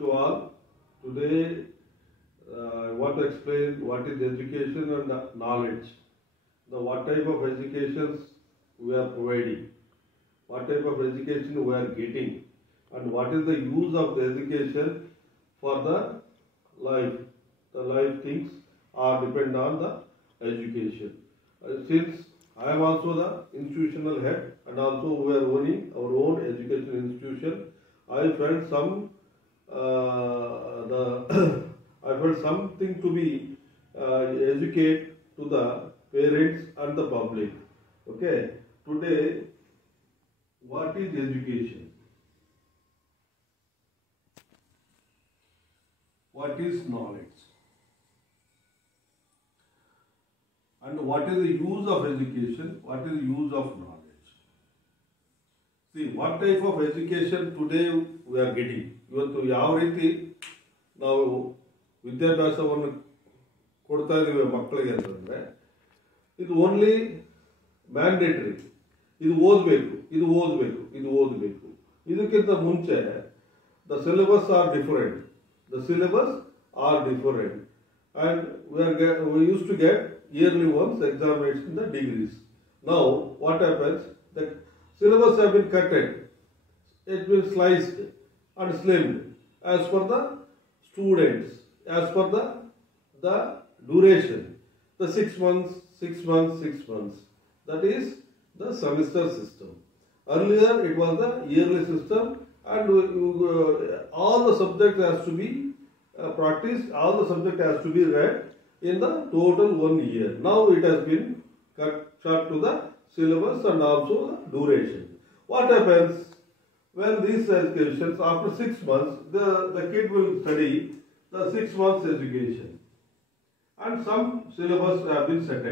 To all, today I want to explain what is education and knowledge. What type of educations we are providing, what type of education we are getting, and what is the use of the education for the life. The life things are depend on the education. Since I am also the institutional head and also we are owning our own education institution, I felt I felt something to be educate to the parents and the public. Okay, today what is education? What is knowledge? And what is the use of education? What is the use of knowledge? See, what type of education today we are getting? ಇವತ್ತು ಯಾವ ರೀತಿ ನಾವು ವಿದ್ಯಾಭ್ಯಾಸವನ್ನು ಕೊಡ್ತಾ ಇದ್ದೀವಿ ಮಕ್ಕಳಿಗೆ ಅಂತಂದರೆ ಇದು ಓನ್ಲಿ ಮ್ಯಾಂಡೇಟರಿ. ಇದು ಓದಬೇಕು, ಇದು ಓದಬೇಕು, ಇದು ಓದಬೇಕು. ಇದಕ್ಕಿಂತ ಮುಂಚೆ the syllabus are different. The syllabus are different, and we used to get yearly once examination in the degrees. Now what happens? The syllabus have been cutted, it been sliced and slimmed as per the students, as per the duration. The 6 months, 6 months, 6 months. That is the semester system. Earlier it was the yearly system, and all the subjects has to be practiced, all the subject has to be read in the total 1 year. Now it has been cut short to the syllabus and also the duration. What happens when these educations after 6 months, the kid will study the 6 months education, and some syllabus have been set.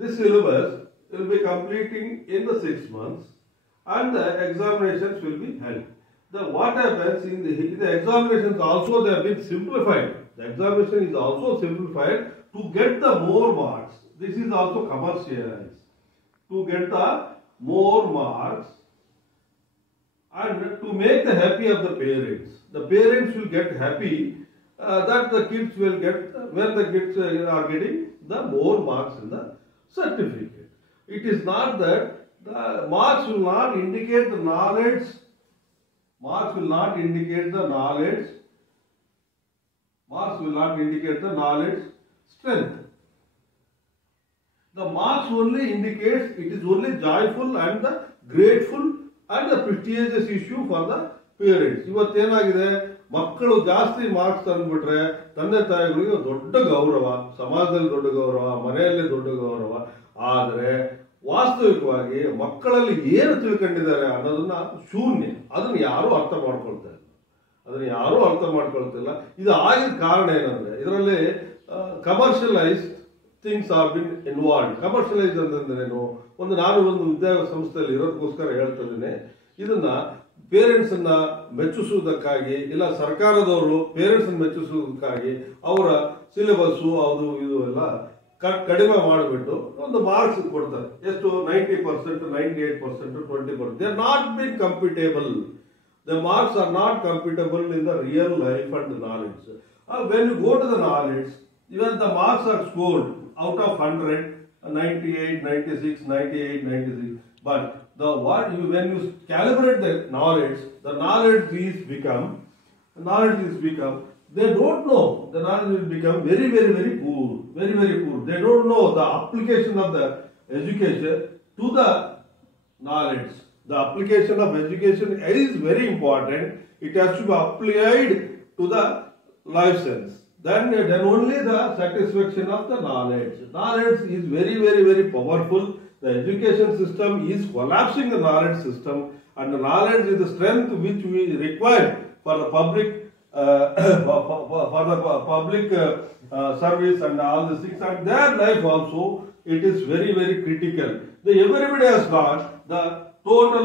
This syllabus will be completing in the 6 months, and the examinations will be held. What happens in the examinations also, they have been simplified. The examination is also simplified to get the more marks. This is also commercialized. To get the more marks and to make the happy of the parents. The parents will get happy that the kids will get, when the kids are getting the more marks in the certificate. It is not that the marks will not indicate the knowledge. Marks will not indicate the knowledge. Marks will not indicate the knowledge strength. The marks only indicates, it is only joyful and the grateful and the prestigious issue for the parents. ಇವತ್ತೇನಾಗಿದೆ, ಮಕ್ಕಳು ಜಾಸ್ತಿ marks ತಂದ್ಬಿಟ್ರೆ ತಂದೆ ತಾಯಿಗಳಿಗೆ ದೊಡ್ಡ ಗೌರವ, ಸಮಾಜದಲ್ಲಿ ದೊಡ್ಡ ಗೌರವ, ಮನೆಯಲ್ಲಿ ದೊಡ್ಡ ಗೌರವ. ಆದರೆ ವಾಸ್ತವಿಕವಾಗಿ ಮಕ್ಕಳಲ್ಲಿ ಏನು ತಿಳ್ಕೊಂಡಿದ್ದಾರೆ ಅನ್ನೋದನ್ನ ಶೂನ್ಯ. ಅದನ್ನು ಯಾರೂ ಅರ್ಥ ಮಾಡ್ಕೊಳ್ತಿಲ್ಲ. ಇದು ಆಗಿದ ಕಾರಣ ಏನಂದ್ರೆ, ಇದರಲ್ಲಿ commercialise things are bin involve. Commercialise ಅಂತಂದ್ರೇನು, ನಾನು ಒಂದು ವಿದ್ಯಾಸಂಸ್ಥೆಯಲ್ಲಿ ಇರೋದಕ್ಕೋಸ್ಕರ ಹೇಳ್ತಾ ಇದ್ದೀನಿ. ಇದನ್ನ ಪೇರೆಂಟ್ಸ್ ಅನ್ನ ಮೆಚ್ಚಿಸುವುದಕ್ಕಾಗಿ, ಇಲ್ಲ ಸರ್ಕಾರದವರು ಪೇರೆಂಟ್ಸ್ ಅನ್ನು ಮೆಚ್ಚಿಸುವುದಕ್ಕಾಗಿ ಅವರ ಸಿಲೆಬಸ್ಸು ಅದು ಇದು ಎಲ್ಲ ಕಡಿಮೆ ಮಾಡಿಬಿಟ್ಟು ಒಂದು ಮಾರ್ಕ್ಸ್ ಕೊಡ್ತಾರೆ. ಎಷ್ಟು? 90%, 98%, 20%. They are not being computable. The marks are not computable in the real life and the knowledge. When you go to the knowledge, even the marks are scored out of 100, 98, 96, 98, 96. But when you calibrate the knowledge is become. They don't know. The knowledge will become very, very, very poor. Very, very poor. They don't know the application of the education to the knowledge. The application of education is very important. It has to be applied to the life sense. Then only the satisfaction of the knowledge. Knowledge is very, very, very powerful. The education system is collapsing the knowledge system, and the knowledge is the strength which we require for the public service and all these things, and their life also. It is very, very critical. Everybody has got the total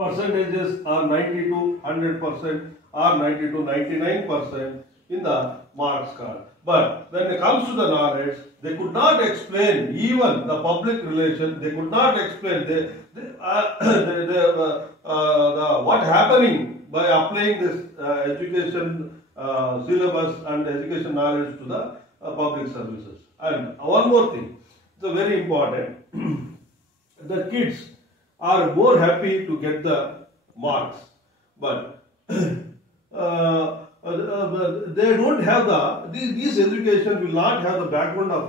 percentages are 92, 100%, or 92, 99% in the marks card. But when it comes to the knowledge, they could not explain even the public relation. They could not explain what happening by applying this education syllabus and education knowledge to the public services. And one more thing, it's very important. The kids are more happy to get the marks, but they don't have this education will not have the background of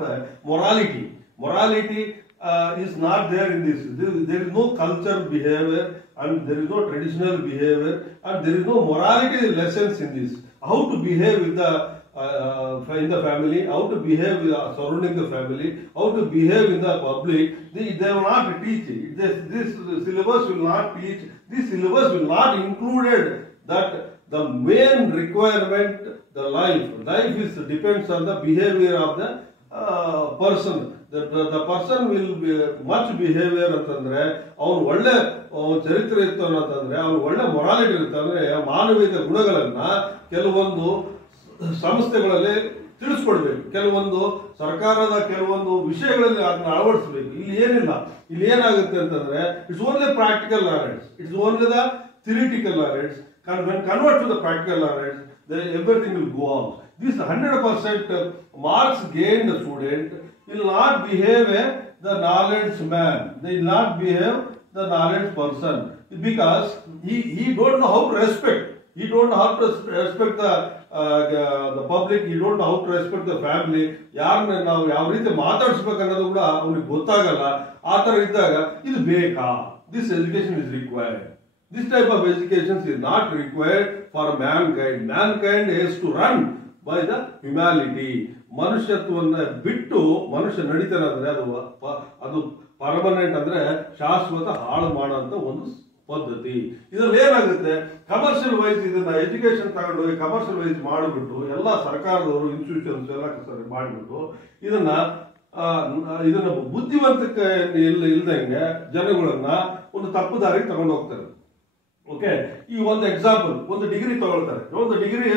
morality. Morality is not there in this. There is no cultural behavior, and there is no traditional behavior, and there is no morality lessons in this. How to behave with in the family, how to behave with surrounding the family, how to behave in the public. They will not teach it. This syllabus will not teach. This syllabus will not included that the main requirement, the life is depends on the behavior of the person. The person will be much behavior ಅಂತಂದ್ರೆ ಅವನು ಒಳ್ಳೆ ಚರಿತ್ರೆ ಇತ್ತು ಅನ್ನೋದಂದ್ರೆ ಅವನು ಒಳ್ಳೆ morality ಇರುತ್ತೆ ಅಂದ್ರೆ ಮಾನವಿಕ ಗುಣಗಳನ್ನ ಕೆಲವೊಂದು ಸಂಸ್ಥೆಗಳಲ್ಲಿ ತಿಳಿಸ್ಕೊಡ್ಬೇಕು, ಕೆಲವೊಂದು ಸರ್ಕಾರದ ಕೆಲವೊಂದು ವಿಷಯಗಳಲ್ಲಿ ಅದನ್ನ ಅಳವಡಿಸಬೇಕು. ಇಲ್ಲಿ ಏನಿಲ್ಲ, ಇಲ್ಲಿ ಏನಾಗುತ್ತೆ ಅಂತಂದ್ರೆ it's only practical knowledge, it's only the theoretical knowledge. When convert to the practical knowledge, then everything will go on. This 100% marks gained student will not behave the knowledge man. They will not behave the knowledge person because he don't know how to respect. He don't know how to respect the public. He don't know how to respect the family. ಯಾರನ್ನ ನಾವು ಯಾವ ರೀತಿ ಮಾತಾಡಿಸಬೇಕು ಅನ್ನೋದು ಕೂಡ ಅವನಿಗೆ ಗೊತ್ತಾಗಲ್ಲ. ಆ ತರ ಇದ್ದಾಗ ಇದು ಬೇಕಾ? This education is required. This type of education is not required for mankind. Mankind has to run by the humanity. ಮನುಷ್ಯತ್ವವನ್ನು ಬಿಟ್ಟು ಮನುಷ್ಯ ನಡೀತಾನೆ ಅಂದ್ರೆ ಅದು ಪರ್ಮನೆಂಟ್ ಅಂದ್ರೆ ಶಾಶ್ವತ ಹಾಳು ಮಾಡುವಂತ ಒಂದು ಪದ್ಧತಿ. ಇದರಲ್ಲಿ ಏನಾಗುತ್ತೆ, ಕಮರ್ಷಿಯಲ್ ವೈಸ್ ಇದನ್ನ ಎಜುಕೇಶನ್ ತಗೊಂಡೋಗಿ ಕಮರ್ಷಿಯಲ್ ವೈಸ್ ಮಾಡಿಬಿಟ್ಟು ಎಲ್ಲ ಸರ್ಕಾರದವರು ಇನ್ಸ್ಟಿಟ್ಯೂಷನ್ಸ್ ಎಲ್ಲ ಮಾಡಿಬಿಟ್ಟು ಇದನ್ನ ಬುದ್ಧಿವಂತಿಕೆ ಇಲ್ದಂಗೆ ಜನಗಳನ್ನ ಒಂದು ತಪ್ಪು ದಾರಿಗೆ ತಗೊಂಡು ಹೋಗ್ತಾರೆ. ಓಕೆ, ಈ ಒಂದು ಎಕ್ಸಾಂಪಲ್, ಒಂದು ಡಿಗ್ರಿ ತಗೊಳ್ತಾರೆ. ಒಂದು ಡಿಗ್ರಿ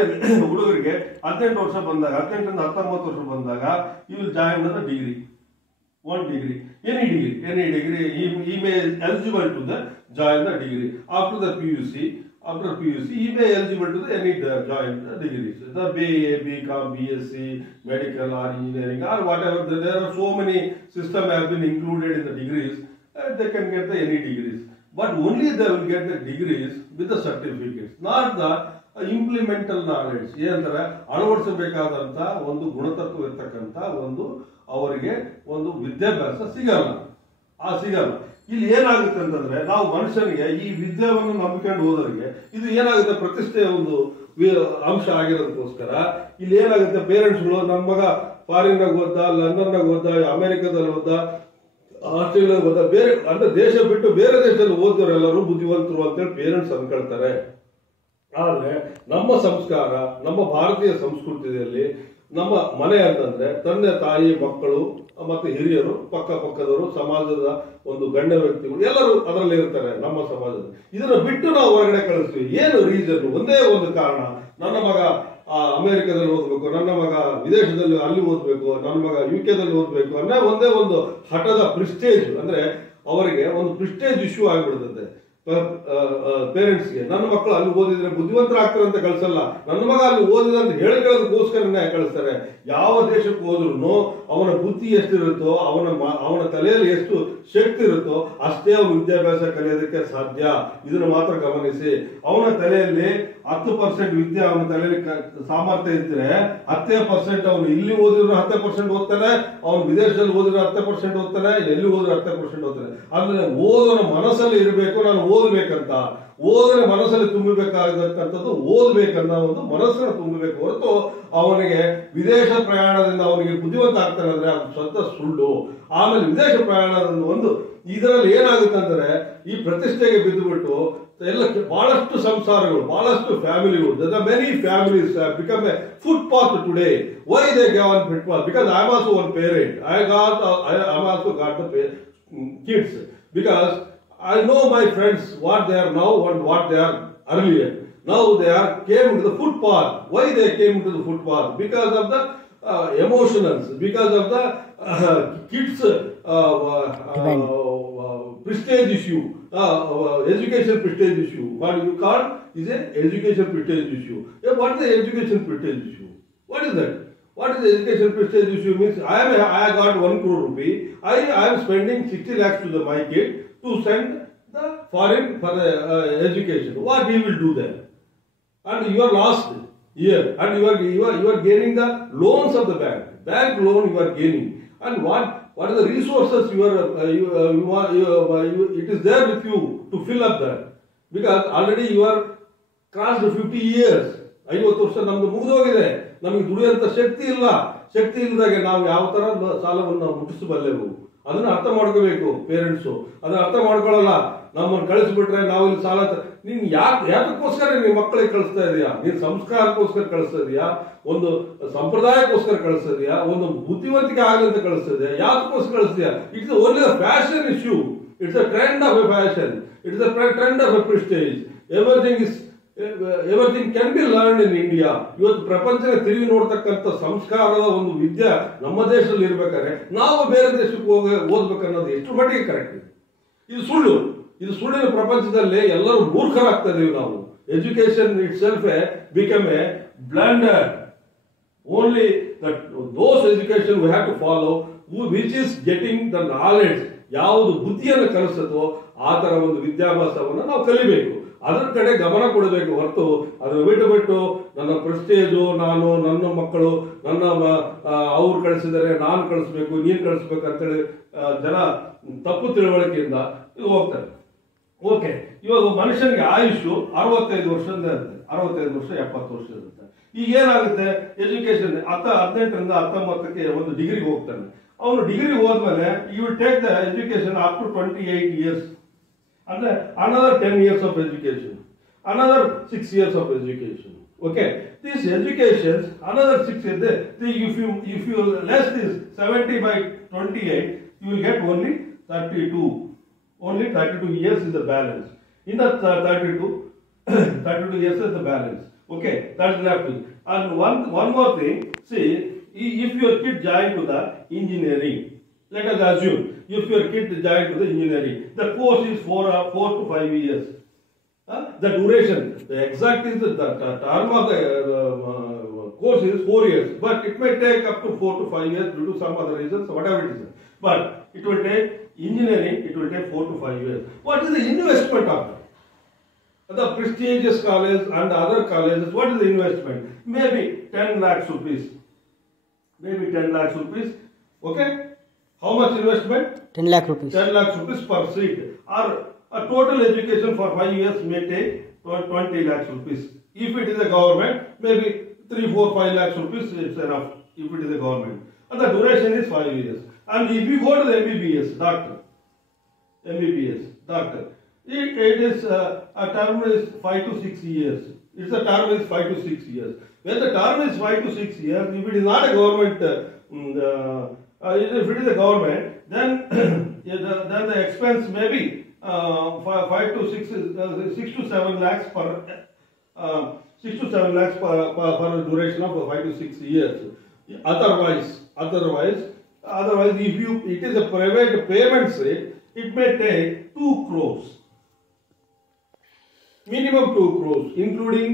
ಹುಡುಗರಿಗೆ 18 ವರ್ಷ ಬಂದಾಗ, 18 19 ವರ್ಷ ಬಂದಾಗ you will join the degree, one degree, any degree, he may eligible to the join the degree. After PUC, he may eligible to the any join the degrees. The BA, BCom, BSc, medical or engineering or whatever. There are so many systems have been included in the degrees. They can get the any degrees. But only they will get the degrees with the certificates, not the implemental knowledge. ಏನಂತಾರೆ, ಅಳವಡಿಸಬೇಕಾದಂತ ಒಂದು ಗುಣತತ್ವ ಇರ್ತಕ್ಕಂಥ ಒಂದು ಅವರಿಗೆ ಒಂದು ವಿದ್ಯಾಭ್ಯಾಸ ಸಿಗಲ್ಲ. ಇಲ್ಲಿ ಏನಾಗುತ್ತೆ ಅಂತಂದ್ರೆ, ನಾವು ಮನುಷ್ಯನಿಗೆ ಈ ವಿದ್ಯಾವನ್ನು ನಂಬಿಕೊಂಡು ಹೋದವರಿಗೆ ಇದು ಏನಾಗುತ್ತೆ, ಪ್ರತಿಷ್ಠೆಯ ಒಂದು ಅಂಶ ಆಗಿರೋದಕ್ಕೋಸ್ಕರ ಇಲ್ಲಿ ಏನಾಗುತ್ತೆ, ಪೇರೆಂಟ್ಸ್ಗಳು ನಮ್ಮ ಮಗ ಫಾರಿನ್ನಾಗ ಓದ, ಲಂಡನ್ನಾಗ ಓದ, ಅಮೆರಿಕದಲ್ಲಿ ಓದ, ಆಸ್ಟ್ರೇಲಿಯಾ ಓದ, ಬೇರೆ ಅಂದ್ರೆ ದೇಶ ಬಿಟ್ಟು ಬೇರೆ ದೇಶದಲ್ಲಿ ಓದೋರೆಲ್ಲರೂ ಬುದ್ಧಿವಂತರು ಅಂತೇಳಿ ಪೇರೆಂಟ್ಸ್ ಅನ್ಕೊಳ್ತಾರೆ. ಆದ್ರೆ ನಮ್ಮ ಸಂಸ್ಕಾರ, ನಮ್ಮ ಭಾರತೀಯ ಸಂಸ್ಕೃತಿಯಲ್ಲಿ ನಮ್ಮ ಮನೆ ಅಂತಂದ್ರೆ ತಂದೆ ತಾಯಿ ಮಕ್ಕಳು ಮತ್ತೆ ಹಿರಿಯರು ಪಕ್ಕದವರು ಸಮಾಜದ ಒಂದು ಗಣ್ಯ ವ್ಯಕ್ತಿಗಳು ಎಲ್ಲರೂ ಅದರಲ್ಲಿ ಇರ್ತಾರೆ ನಮ್ಮ ಸಮಾಜದಲ್ಲಿ. ಇದನ್ನ ಬಿಟ್ಟು ನಾವು ಹೊರಗಡೆ ಕಳಿಸ್ತೀವಿ. ಏನು ರೀಸನ್? ಒಂದೇ ಒಂದು ಕಾರಣ, ನನ್ನ ಮಗ ಅಮೆರಿಕದಲ್ಲಿ ಓದ್ಬೇಕು, ನನ್ನ ಮಗ ವಿದೇಶದಲ್ಲಿ ಅಲ್ಲಿ ಓದ್ಬೇಕು, ನನ್ನ ಮಗ UK ಓದ್ಬೇಕು ಅನ್ನೋ ಒಂದೇ ಒಂದು ಹಠದ ಪ್ರಿಸ್ಟೇಜ್, ಅಂದ್ರೆ ಅವರಿಗೆ ಒಂದು ಪ್ರಿಸ್ಟೇಜ್ ಇಶ್ಯೂ ಆಗಿಬಿಡ್ತದೆ ಪೇರೆಂಟ್ಸ್ಗೆ. ನನ್ನ ಮಕ್ಕಳು ಅಲ್ಲಿ ಓದಿದ್ರೆ ಬುದ್ಧಿವಂತರಾಗ್ತಾರೆ ಅಂತ ಕಳಿಸಲ್ಲ, ನನ್ನ ಮಗ ಅಲ್ಲಿ ಓದಿದ ಅಂತ ಹೇಳೋದಕ್ಕೋಸ್ಕರನೇ ಕಳಿಸ್ತಾರೆ. ಯಾವ ದೇಶಕ್ಕೆ ಹೋದ್ರು ಅವನ ಬುದ್ಧಿ ಎಷ್ಟಿರುತ್ತೋ, ಅವನ ತಲೆಯಲ್ಲಿ ಎಷ್ಟು ಶಕ್ತಿ ಇರುತ್ತೋ ಅಷ್ಟೇ ಅವನು ವಿದ್ಯಾಭ್ಯಾಸ ಕಲಿಯೋದಕ್ಕೆ ಸಾಧ್ಯ. ಇದನ್ನು ಮಾತ್ರ ಗಮನಿಸಿ. ಅವನ ತಲೆಯಲ್ಲಿ 10% ವಿದ್ಯೆ ಅವನ ತಲೆಯಲ್ಲಿ ಸಾಮರ್ಥ್ಯ ಇದ್ರೆ 10% ಅವನು ಇಲ್ಲಿ ಓದಿದ್ರು 10% ಓದ್ತಾನೆ, ಅವನು ವಿದೇಶದಲ್ಲಿ ಓದಿದ್ರೆ 10% ಓದ್ತಾನೆ, ಎಲ್ಲಿ ಹೋದ್ರೆ 10% ಓದ್ತಾನೆ. ಅಂದ್ರೆ ಓದೋನ ಮನಸ್ಸಲ್ಲಿ ಇರಬೇಕು, ನಾನು ಓದ್ಬೇಕಂತ. ಓದನೆ ಮನಸ್ಸಲ್ಲಿ ತುಂಬಬೇಕಾಗತಕ್ಕಂಥದ್ದು ಓದ್ಬೇಕನ್ನ ಒಂದು ಮನಸ್ಸನ್ನು ತುಂಬಬೇಕು ಹೊರತು ಅವನಿಗೆ ವಿದೇಶ ಪ್ರಯಾಣದಿಂದ ಅವನಿಗೆ ಬುದ್ಧಿವಂತ ಆಗ್ತಾನೆ ಅಂದ್ರೆ ಅದು ಸ್ವತಃ ಸುಳ್ಳು. ಆಮೇಲೆ ವಿದೇಶ ಪ್ರಯಾಣದ ಒಂದು ಇದರಲ್ಲಿ ಏನಾಗುತ್ತೆ ಅಂದ್ರೆ ಈ ಪ್ರತಿಷ್ಠೆಗೆ ಬಿದ್ದುಬಿಟ್ಟು ಎಲ್ಲ ಬಹಳಷ್ಟು ಸಂಸಾರಗಳು, ಬಹಳಷ್ಟು ಫ್ಯಾಮಿಲಿಗಳು, many families become a footpath today. Why they give on footpath? Because I am also one parent. I am also got the kids because I know my friends what they are now and what they are earlier. Now they came to the footpath. Why they came to the footpath? Because of the emotions, because of the kids prestige issue, education prestige issue. What you call is an education prestige issue. What is the education prestige issue? What is that? What is the education prestige issue? Means I got 1 crore rupee. I am spending 60 lakhs to my kid to send the foreign for education. What he will do then? And you are lost here, and you are gaining the loans of the bank loan you are gaining, and what are the resources it is there with you to fill up that, because already you are crossed 50 years. 50 ವರ್ಷ ನಮ್ದು ಮುಗಿದೋಗಿದೆ. ನಮಗೆ ದುಡಿಯುವಂತ ಶಕ್ತಿ ಇಲ್ಲ. ಶಕ್ತಿ ಇಲ್ಲದಾಗೆ ನಾವು ಯಾವ ತರ ಸಾಲವನ್ನು ನಾವು ಮುಟ್ಟಿಸಬಲ್ಲೆವು ಅದನ್ನ ಅರ್ಥ ಮಾಡ್ಕೋಬೇಕು ಪೇರೆಂಟ್ಸು. ಅದನ್ನ ಅರ್ಥ ಮಾಡ್ಕೊಳ್ಳಲ್ಲ. ನಮ್ಮನ್ನು ಕಳಿಸ್ಬಿಟ್ರೆ ನಾವು ಇಲ್ಲಿ ಸಾಲ ನೀನ್ ಯಾತಕ್ಕೋಸ್ಕರ ನಿನ್ ಮಕ್ಕಳಿಗೆ ಕಳಿಸ್ತಾ ಇದೀಯಾ? ನೀನ್ ಸಂಸ್ಕಾರಕ್ಕೋಸ್ಕರ ಕಳಿಸ್ತಾ ಇದೀಯಾ? ಒಂದು ಸಂಪ್ರದಾಯಕ್ಕೋಸ್ಕರ ಕಳಿಸ್ತಾ ಇದೀಯಾ? ಒಂದು ಬುದ್ಧಿವಂತಿಕೆ ಆಗಲಿ ಅಂತ ಕಳಿಸ್ತಾ ಇದೀಯಾ? ಯಾತಕ್ಕೋಸ್ಕರ ಕಳಿಸ್ತೀಯಾ? It's only a fashion issue. It's a trend of a fashion. It's a trend of a prestige. Everything can be learn in India. ಇವತ್ತು ಪ್ರಪಂಚಕ್ಕೆ ತಿರುಗಿ ನೋಡ್ತಕ್ಕಂಥ ಸಂಸ್ಕಾರದ ಒಂದು ವಿದ್ಯೆ ನಮ್ಮ ದೇಶದಲ್ಲಿ ಇರ್ಬೇಕಾದ್ರೆ ನಾವು ಬೇರೆ ದೇಶಕ್ಕೆ ಓದ್ಬೇಕನ್ನೋದು ಎಷ್ಟು ಮಟ್ಟಿಗೆ ಕರೆಕ್ಟ್ ಇದೆ? ಇದು ಸುಳ್ಳು. ಇದು ಸುಳ್ಳಿನ ಪ್ರಪಂಚದಲ್ಲಿ ಎಲ್ಲರೂ ಮೂರ್ಖರಾಗ್ತಾ ಇದೀವಿ ನಾವು. Education itself become a blunder. Only those education we have to follow which is getting the knowledge. ಯಾವುದು ಬುದ್ಧಿಯನ್ನು ಕಲಿಸುತ್ತೋ ಆ ತರ ಒಂದು ವಿದ್ಯಾಭ್ಯಾಸವನ್ನು ನಾವು ಕಲಿಬೇಕು. ಅದರ ಕಡೆ ಗಮನ ಕೊಡಬೇಕು ಹೊರತು ಅದನ್ನು ಬಿಟ್ಟು ನನ್ನ ಪ್ರೆಸ್ಟೇಜು, ನಾನು ನನ್ನ ಮಕ್ಕಳು ಅವ್ರು ಕಳಿಸಿದರೆ ನಾನು ಕಳಿಸ್ಬೇಕು, ನೀನು ಕಳಿಸ್ಬೇಕು ಅಂತೇಳಿ ಜನ ತಪ್ಪು ತಿಳುವಳಿಕೆಯಿಂದ ಹೋಗ್ತಾರೆ. ಓಕೆ, ಇವಾಗ ಮನುಷ್ಯನಿಗೆ ಆಯುಷು 65 ವರ್ಷದಿಂದ ಇರುತ್ತೆ. 65 ವರ್ಷ 70 ವರ್ಷ ಇರುತ್ತೆ. ಈಗ ಏನಾಗುತ್ತೆ, ಎಜುಕೇಶನ್ 18ರಿಂದ 19ಕ್ಕೆ ಒಂದು ಡಿಗ್ರಿಗೆ ಹೋಗ್ತಾನೆ. ಅವನು ಡಿಗ್ರಿ ಹೋದ್ಮೇಲೆ you will take the education up to 28 years. ಅಂದ್ರೆ another 10 years of education, another 6 years of education. Okay, this education another 6 years. If you less this 70 by 28, you will get only 32. Only 32 years is the balance. In the 32 years is the balance. Okay, that's left. And one more thing. See, if your kid join to the engineering, let us assume if your kid join to the engineering, the course is 4 to 5 years. The duration, the exact is the term of the course is 4 years, but it may take up to 4 to 5 years due to some other reasons, whatever it is. But it will take engineering, it will take 4 to 5 years. What is the investment of that? The prestigious college and other colleges, what is the investment? Maybe 10 lakhs rupees. Maybe 10 lakhs rupees. Okay? How much investment? 10 lakh rupees. 10 lakhs rupees per seat. Or a total education for 5 years may take 20 lakhs rupees. If it is a government, maybe 3, 4, 5 lakhs rupees is enough. If it is a government. And the duration is 5 years. And if you go to the MBBS, doctor, it is a term is 5 to 6 years. It's a term is 5 to 6 years. When the term is 5 to 6 years, if it is not a government, if it is a government, then the expense may be 5 to 6 to 7 lakhs per 6 to 7 lakhs for a duration of 5 to 6 years. Otherwise, if it is a private payment rate, it may take 2 crores. Minimum 2 crores, including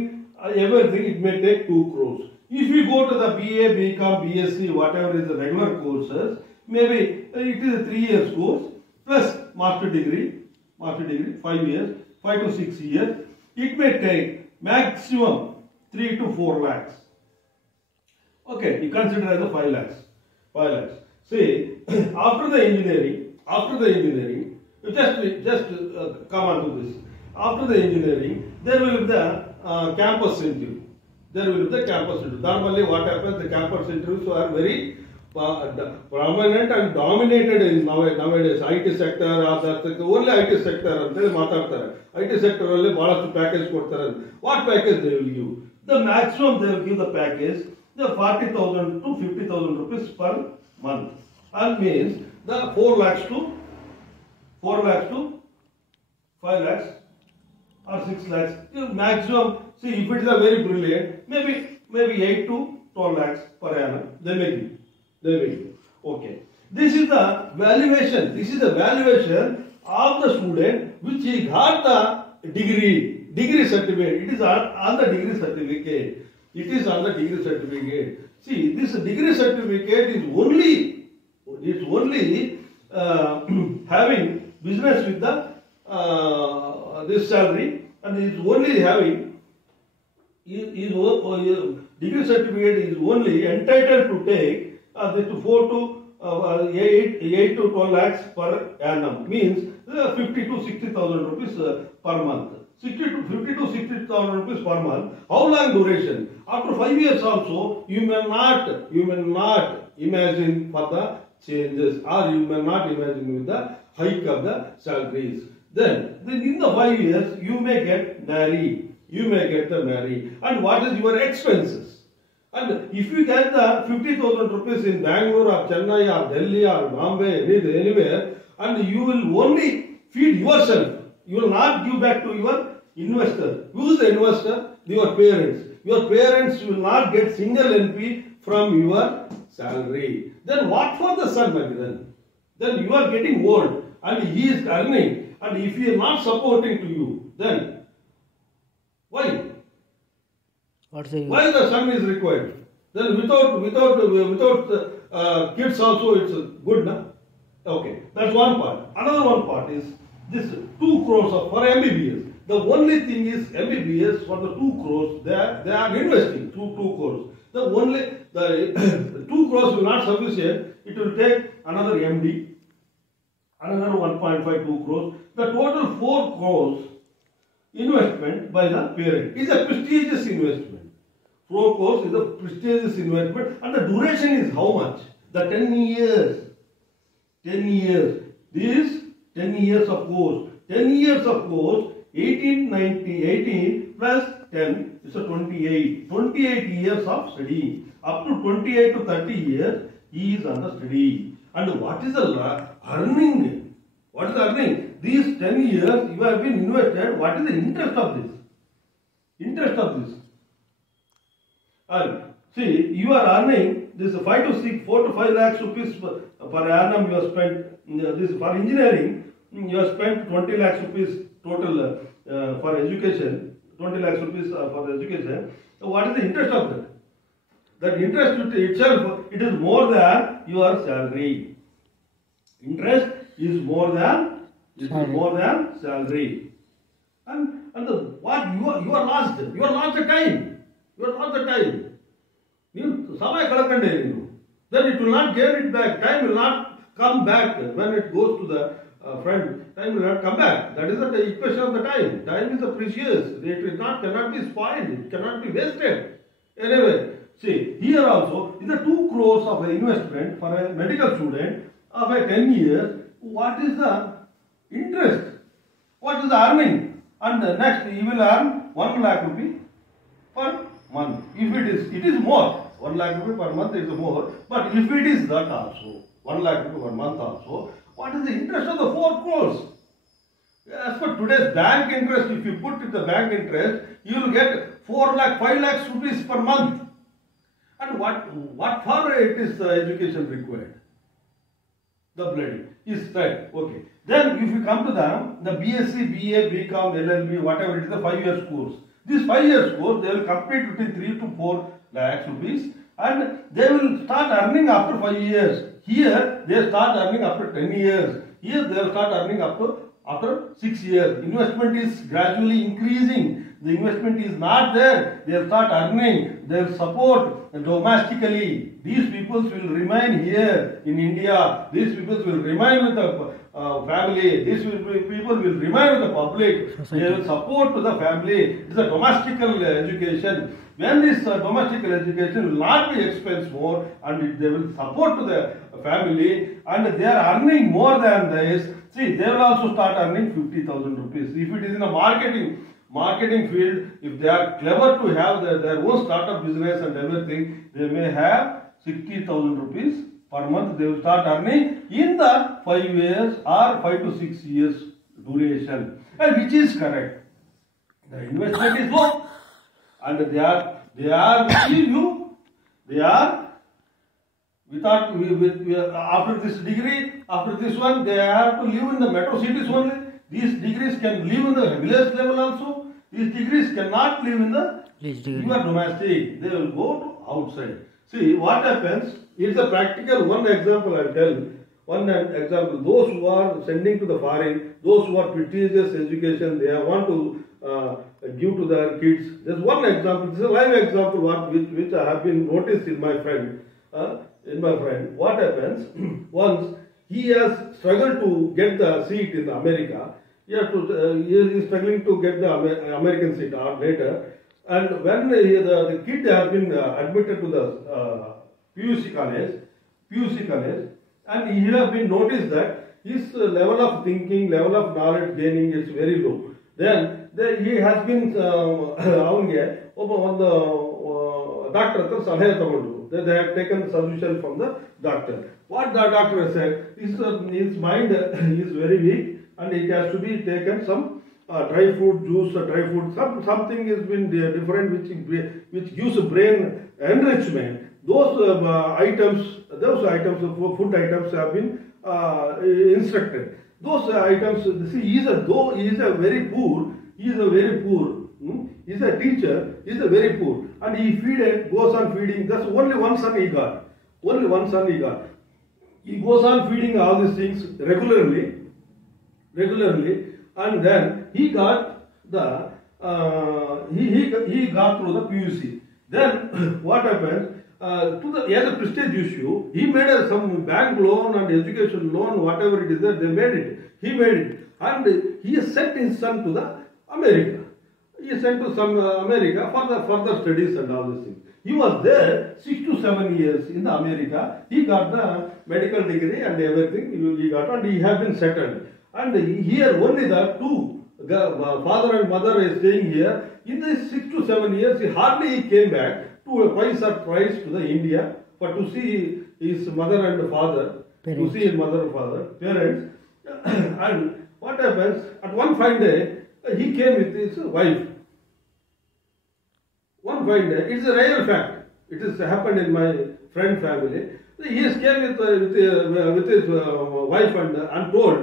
everything, it may take 2 crores. If you go to the BA, BCom, BSc, whatever is the regular courses, maybe it is a 3 years course plus master degree, 5 years, 5 to 6 years. It may take maximum 3 to 4 lakhs. Okay, you consider as a 5 lakhs. See, after the engineering, you just come on to this. After the engineering, there will be the campus interview. Normally, what happens? The campus interviews are very prominent and dominated in nowadays. IT sector, only IT sector. IT sector only balastu package ಕೊಡ್ತಾರೆ. What package they will give? The maximum they will give the package, the 40,000 to 50,000 rupees per month. That means the 4 lakhs to 5 lakhs or 6 lakhs. Maximum, see, if it is a very brilliant, maybe 8 to 12 lakhs per annum, they may give. Okay. This is the valuation of the student which he got the degree certificate. It is on the degree certificate. It is on the degree certificate. See, this degree certificate is only, it's only having business with the this salary, and is only having degree certificate is only entitled to take the 4 to 8 to 12 lakhs per annum, means 50 to 60,000 rupees per month. 50 to 60,000 rupees per month. How long duration? After 5 years also, you may not imagine for the changes, or you may not imagine with the hike of the salaries. Then in the 5 years, you may get married. You may get the marry. And what is your expenses? And if you get the 50,000 rupees in Bangalore or Chennai or Delhi or Bombay, anywhere, and you will only feed yourself. You will not give back to your investor. Who is the investor? Your parents. Your parents will not get single NP from your salary. Then what for the son, my friend? Then you are getting old and he is earning, and if he is not supporting to you, then why? Why the son is required? Then without kids also it's good, na? Okay, that's one part. Another one part is this 2 crores for MBBS. The only thing is MBBS for the 2 crores they are investing 2 crores. The 2 crores will not sufficient. It will take another MD, another 1.52 crores. The total 4 crores investment by the parent is a prestigious investment. 4 crores is a prestigious investment, and the duration is how much? The 10 years. 10 years. This 10 years of course. 10 years of course, 18 plus 10 is a 28. 28 years of study. Up to 28 to 30 years, he is on the study. And what is the earning? What is the earning? These 10 years you have been invested. What is the interest of this? Interest of this. And see, you are earning this 4 to 5 lakhs rupees per annum. You have spent this for engineering. You have spent 20 lakhs rupees total for education. 20 lakhs rupees for education. So what is the interest of that? That interest itself, it is more than your salary. Interest is more than salary. And what you are lost. You are lost the time. You are lost the time. Then it will not get it back. Time will not come back when it goes to the friend. Time will not come back. That is the equation of the time. Time is precious. It cannot be spoiled. It cannot be wasted. Anyway, see, here also is the 2 crores of an investment for a medical student of a 10 years. What is the interest? What is the earning? And next, he will earn 1 lakh rupee per month. If it is more. 1 lakh rupee per month is more. But if it is that also, 1 lakh rupee per month also, what is the interest of the 4 crores? As per today's bank interest, if you put it the bank interest, you will get 4 lakh, 5 lakhs rupees per month. And what for it is education required? The bloody is right. Okay. Then if you come to the BSc, BA, BCom, LLB, whatever it is, the 5 years course. This 5 years course, they will complete between 3 to 4 lakhs rupees, and they will start earning after 5 years. Here, they start earning after 10 years. Here, they will start earning after 6 years. Investment is gradually increasing. The investment is not there. They will start earning. They will support domestically. These people will remain here in India. These people will remain with the family. These people will remain with the public. They will support to the family. It is a domestical education. When this domestical education will not be expense more, and they will support to the family, and they are earning more than this. See, they will also start earning 50,000 rupees. If it is in a marketing field, if they are clever to have their own startup business and everything, they may have 60,000 rupees per month. They will start earning in the 5 years or 5 to 6 years duration, and which is correct. The investment is low, and they are Without after this degree, after this one, they have to live in the metro cities only. These degrees can live in the village level also. These degrees cannot live in the your domestic. They will go to outside. See what happens. It's a practical one example I'll tell. One example. Those who are sending to the foreign, those who are prestigious education, they want to give to their kids. There's one example. This is a live example. Which I have been noticed in my friend. What happens once he has struggled to get the seat in America. He is struggling to get the American seat or later. And when the kid has been admitted to the PUC college, and he has been noticed that his level of thinking, level of knowledge gaining is very low. Then he has been ಒಂದು doctor ಹತ್ರ ಸಲಹೆ ತಗೊಂಡು they have taken solution from the doctor. What the doctor has said is his mind is very weak and it has to be taken some dry fruit juice, something has been different which gives brain enrichment. Those items, food items have been instructed. Those items, see, he is a very poor. He's a teacher, he's a very poor. And he goes on feeding, that's only one son he got. He goes on feeding all these things regularly, and then he got he got through the PUC. Then what happened, as a prestige issue, he made some bank loan and education loan, whatever it is there, he made it. And he sent his son to the America. He sent to some America for the further studies and all these things. He was there 6 to 7 years in the America. He got the medical degree and everything. He got, and he has been settled. And here only the two, father and mother is staying here. In these 6 to 7 years, he came back twice or thrice to the India to see his mother and father, parents. And what happens? At one fine day, he came with his wife. One fine day, it's a real fact. It has happened in my friend family. He came with his wife and told,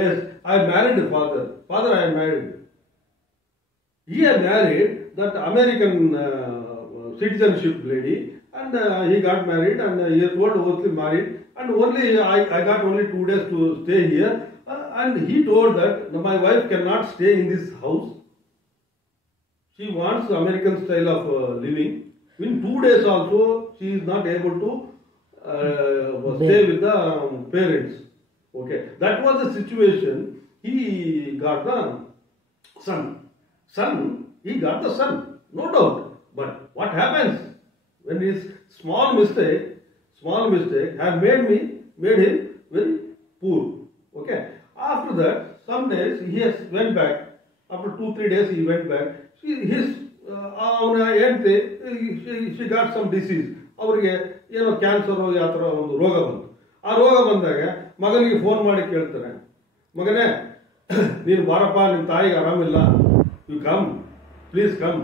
yes, I married the father. Father, I married. He had married that American citizenship lady, and he got married, and he told only married, and only I got only 2 days to stay here. And he told that my wife cannot stay in this house. She wants American style of living. In 2 days also, she is not able to stay with the parents. Okay, that was the situation. He got the son. He got the son, no doubt. But what happens when his small mistake have made him very poor? Okay. After that, some days he has went back. After 2-3 days he went back. She got some disease. ಅವರಿಗೆ ಏನೋ cancer ಆ ಥರ ಒಂದು ರೋಗ ಬಂತು. ಆ ರೋಗ ಬಂದಾಗ ಮಗನಿಗೆ ಫೋನ್ ಮಾಡಿ ಕೇಳ್ತಾರೆ, ಮಗನೇ ನೀನು ಬಾರಪ್ಪ, ನಿಮ್ಮ ತಾಯಿಗೆ ಆರಾಮಿಲ್ಲ, ಯು ಕಮ್, ಪ್ಲೀಸ್ ಕಮ್,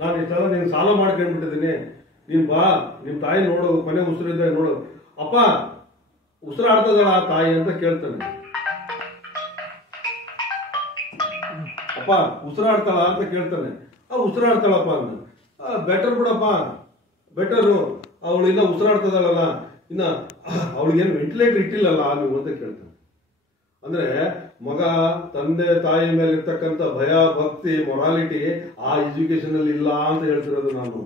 ನಾನು ಇಷ್ಟೆಲ್ಲ ನೀನು ಸಾಲ ಮಾಡ್ಕೊಂಡ್ಬಿಟ್ಟಿದ್ದೀನಿ, ನೀನು ಬಾ, ನಿಮ್ಮ ತಾಯಿ ನೋಡು, ಕೊನೆ ಉಸಿರಿದ್ದಾಗ ನೋಡು. ಅಪ್ಪ ಉಸಿರಾಡ್ತದಲ್ಲ ಆ ತಾಯಿ ಅಂತ ಕೇಳ್ತಾನೆ. ಅಪ್ಪ ಉಸಿರಾಡ್ತಾಳ ಅಂತ ಕೇಳ್ತಾನೆ. ಉಸಿರಾಡ್ತಾಳಪ್ಪ ಅಂತ, ಬೆಟರ್ ಬಿಡಪ್ಪ, ಬೆಟರು, ಅವಳು ಇನ್ನ ಉಸಿರಾಡ್ತದಲ್ಲ, ಇನ್ನ ಅವಳಿಗೇನು ವೆಂಟಿಲೇಟರ್ ಇಟ್ಟಿಲ್ಲಲ್ಲ ನೀವು ಅಂತ ಕೇಳ್ತಾನೆ. ಅಂದ್ರೆ ಮಗ ತಂದೆ ತಾಯಿ ಮೇಲೆ ಇರ್ತಕ್ಕಂಥ ಭಯ, ಭಕ್ತಿ, ಮೊರಾಲಿಟಿ ಆ ಎಜುಕೇಶನ್ ಅಲ್ಲಿ ಇಲ್ಲ ಅಂತ ಹೇಳ್ತಿರೋದು ನಾನು.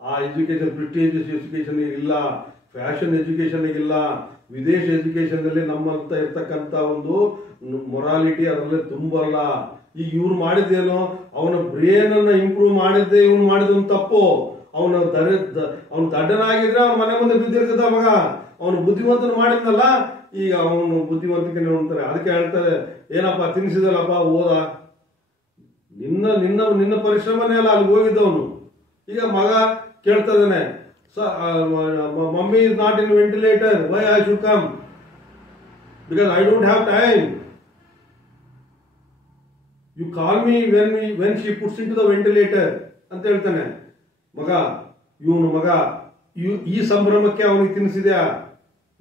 ಆ ಎಜುಕೇಶನ್ ಪ್ರಿಸ್ಟೀಜಿಯಸ್ ಎಜುಕೇಶನ್ ಇಲ್ಲ, ಫ್ಯಾಷನ್ ಎಜುಕೇಶನ್ ಇಲ್ಲ, ವಿದೇಶ ಎಜುಕೇಶನ್ ಅಲ್ಲಿ ನಮ್ಮಂತ ಇರ್ತಕ್ಕಂಥ ಒಂದು ಮೊರಾಲಿಟಿ ಅದರಲ್ಲಿ ತುಂಬಲ್ಲ. ಈಗ ಇವ್ರು ಮಾಡಿದ್ದೇನೋ, ಅವನ ಬ್ರೇನ್ ಅನ್ನ ಇಂಪ್ರೂವ್ ಮಾಡಿದ್ದೆ ಇವನು ಮಾಡಿದ ತಪ್ಪು. ಅವನು ದಡ್ಡನಾಗಿದ್ರೆ ಅವನ ಮನೆ ಮುಂದೆ ಬಿದ್ದಿರ್ತದ ಮಗ. ಅವನು ಬುದ್ಧಿವಂತನ ಮಾಡಿದ್ನಲ್ಲ, ಈಗ ಅವನು ಬುದ್ಧಿವಂತಿಕೆ ಅಂತಾರೆ. ಅದಕ್ಕೆ ಹೇಳ್ತಾರೆ, ಏನಪ್ಪ ತಿನ್ಸಿದಲ್ಲಪ್ಪ, ಓದ, ನಿನ್ನ ಪರಿಶ್ರಮನೇ ಅಲ್ಲ ಅಲ್ಲಿ ಹೋಗಿದ್ದವನು. ಈಗ ಮಗ ಕೇಳ್ತಾ ಇದ್ದಾನೆ, mummy is not in ventilator, why I should come, because I don't have time. You call me when she puts into the ventilator ಅಂತ ಹೇಳ್ತಾನೆ. ಇವನು ಮಗ ಈ ಸಂಭ್ರಮಕ್ಕೆ ಅವನಿಗೆ ತಿನ್ನಿಸಿದ್ಯಾ?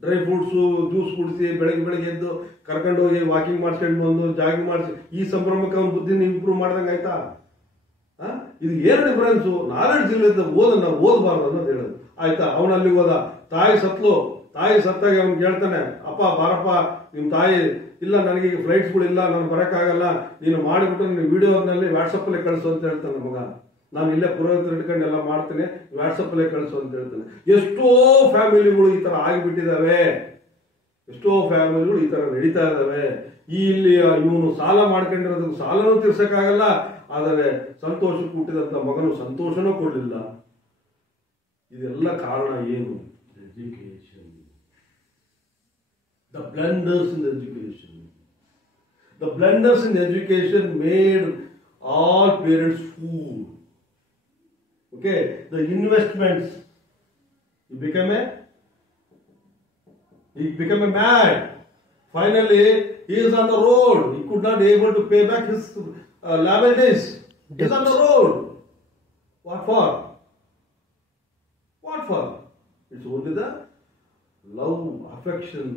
ಡ್ರೈ ಫ್ರೂಟ್ಸು ಜ್ಯೂಸ್ ಕುಡಿಸಿ ಬೆಳಗ್ಗೆ ಎದ್ದು ಕರ್ಕೊಂಡು ಹೋಗಿ ವಾಕಿಂಗ್ ಮಾಡ್ಕೊಂಡು ಬಂದು ಜಾಗಿಂಗ್ ಮಾಡಿಸಿ ಈ ಸಂಭ್ರಮಕ್ಕೆ ಅವನ ಬುದ್ಧಿನ ಇಂಪ್ರೂವ್ ಮಾಡ್ದಂಗೆ ಆಯ್ತಾ? ಇದು ಏನು ಡಿಫರೆನ್ಸು? ನಾಲೆಡ್ಜ್ ಇಲ್ಲದ ನಾವು ಓದಬಾರ್ದು ಅನ್ನೋದು ಹೇಳೋದು ಆಯ್ತಾ? ಅವನಲ್ಲಿ ಹೋದ, ತಾಯಿ ಸತ್ತಾಗ ಅವ್ನಿಗೆ ಹೇಳ್ತಾನೆ, ಅಪ್ಪ ಬಾರಪ್ಪ, ನಿಮ್ಮ ತಾಯಿ ಇಲ್ಲ, ನನಗೆ ಈಗ ಫ್ಲೈಟ್ಸ್ಗಳಿಲ್ಲ, ನಾನು ಬರೋಕ್ಕಾಗಲ್ಲ, ನೀನು ಮಾಡಿಬಿಟ್ಟು ನೀನು ವಿಡಿಯೋನಲ್ಲಿ ವಾಟ್ಸಪ್ಪಲ್ಲೇ ಕಳಿಸು ಅಂತ ಹೇಳ್ತಾನೆ ಮಗ. ನಾನು ಇಲ್ಲೇ ಪುರೋಹಿತರು ಇಟ್ಕೊಂಡು ಎಲ್ಲ ಮಾಡ್ತೀನಿ, ವಾಟ್ಸಪ್ಪಲ್ಲೇ ಕಳಿಸು ಅಂತ ಹೇಳ್ತಾನೆ. ಎಷ್ಟೋ ಫ್ಯಾಮಿಲಿಗಳು ಈ ಥರ ಆಗಿಬಿಟ್ಟಿದ್ದಾವೆ, ಎಷ್ಟೋ ಫ್ಯಾಮಿಲಿಗಳು ಈ ಥರ ನಡೀತಾ ಇದ್ದಾವೆ. ಇಲ್ಲಿ ಇವನು ಸಾಲ ಮಾಡ್ಕೊಂಡಿರೋದಕ್ಕೆ ಸಾಲನೂ ತೀರ್ಸಕ್ಕಾಗಲ್ಲ, ಆದರೆ ಸಂತೋಷಕ್ಕೆ ಹುಟ್ಟಿದಂಥ ಮಗನು ಸಂತೋಷನೂ ಕೊಡಲಿಲ್ಲ. ಇದೆಲ್ಲ ಕಾರಣ ಏನು? Education. The blunders in education. The blunders in education made all parents fool. Okay, the investments. He became a mad. Finally, he is on the road. He could not able to pay back his liabilities. He is on the road. What for? What for? It's only the love, affection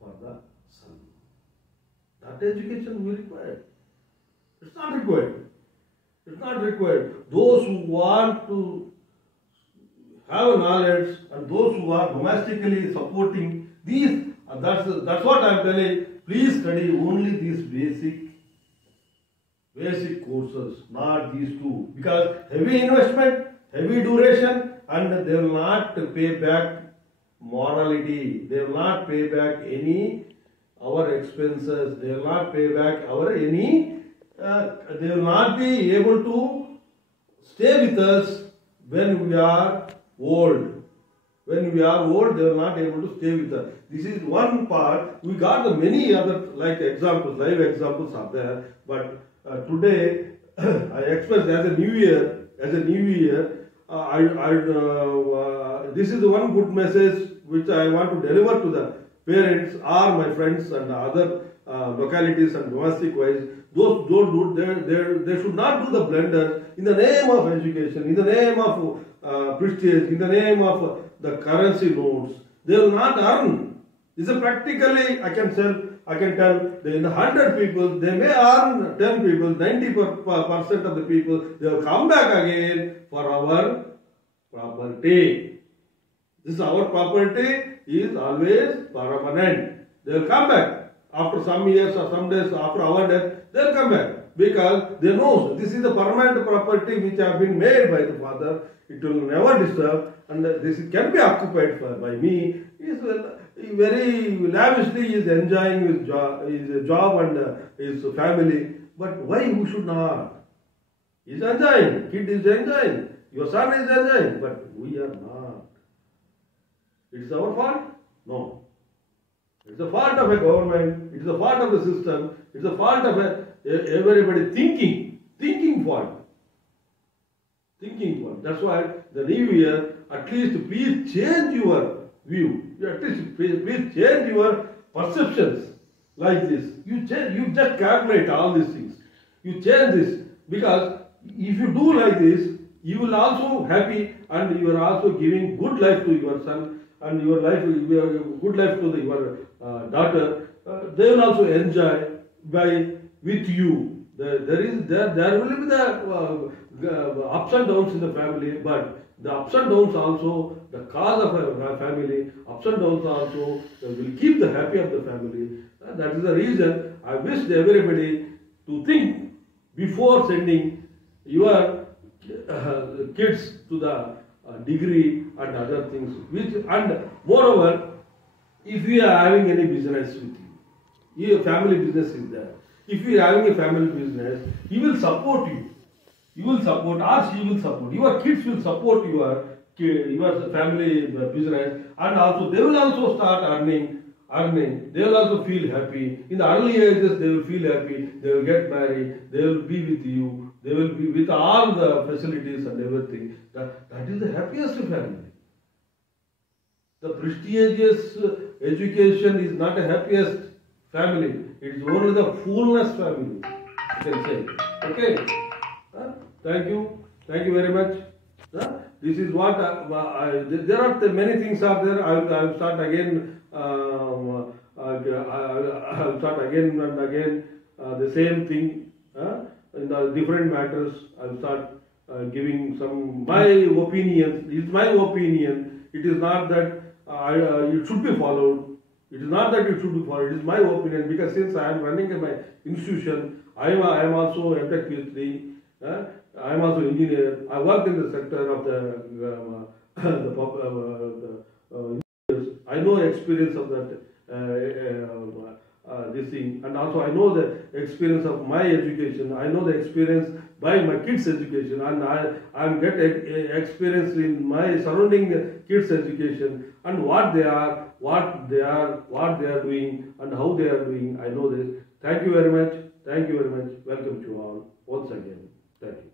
for the son. That education we require. It's not required. It's not required. Those who want to have knowledge and those who are domestically supporting these, that's what I'm telling. Please study only these basic courses, not these two, because heavy investment, heavy duration, and they will not pay back morality. They will not pay back any our expenses. They will not pay back our any. They will not be able to stay with us when we are old. When we are old, they are not able to stay with us. This is one part. We got the many other like examples, live examples are there. But today, I express as a new year. This is the one good message which I want to deliver to the parents or my friends and other localities and domestic wise. Those don't do, they should not do the blunder in the name of education, in the name of prestige, in the name of the currency notes. They will not earn. This is practically, I can tell that in 100 people, they may earn 10 people, 90% of the people, they will come back again for our property. This is our property is always permanent. They will come back after some years or some days after our death. They will come back because they know this is the permanent property which have been made by the father. It will never disturb, and this can be occupied by me. He is very lavishly is enjoying his job and his family. But why we should not? He is enjoying. Kid is enjoying. Your son is enjoying. But we are not. It's our fault? No. It's the fault of a government. It's the fault of the system. It's the fault of everybody thinking fault. Thinking fault. That's why the new year, at least please change your view. At least please change your perceptions like this. You just calculate all these things. You change this, because if you do like this, you will also happy, and you are also giving good life to your son, and your life, good life to your daughter. They will also enjoy with you. There will be the ups and downs in the family, but the ups and downs also the cause of a family. Ups and downs also will keep the happy of the family. That is the reason I wish everybody to think before sending your kids to the degree and other things. And moreover, if you are having any business with you, your family business is there. If you are having a family business, he will support you. You will support, or she will support. Your kids will support your family business, and also they will also start earning. They will also feel happy. In the early ages, they will feel happy. They will get married. They will be with you. They will be with all the facilities and everything. That is the happiest family. The prestigious education is not the happiest family. It is only the foolness family, you can say. Okay? Thank you. Thank you very much. This is what there are many things are there. I will start again. I will start again and again the same thing in the different matters. I will start giving some my opinions. It is my opinion. It is not that it should be followed. It is not that it should be followed. It is my opinion because since I am running my institution, I am also MTech PhD. I am also engineer. I worked in the sector of I know experience of that this thing, and also I know the experience of my education. I know the experience by my kids' education, and I am get experience in my surrounding kids' education and what they are doing, and how they are doing. I know this. Thank you very much. Thank you very much. Welcome to all once again. Thank you.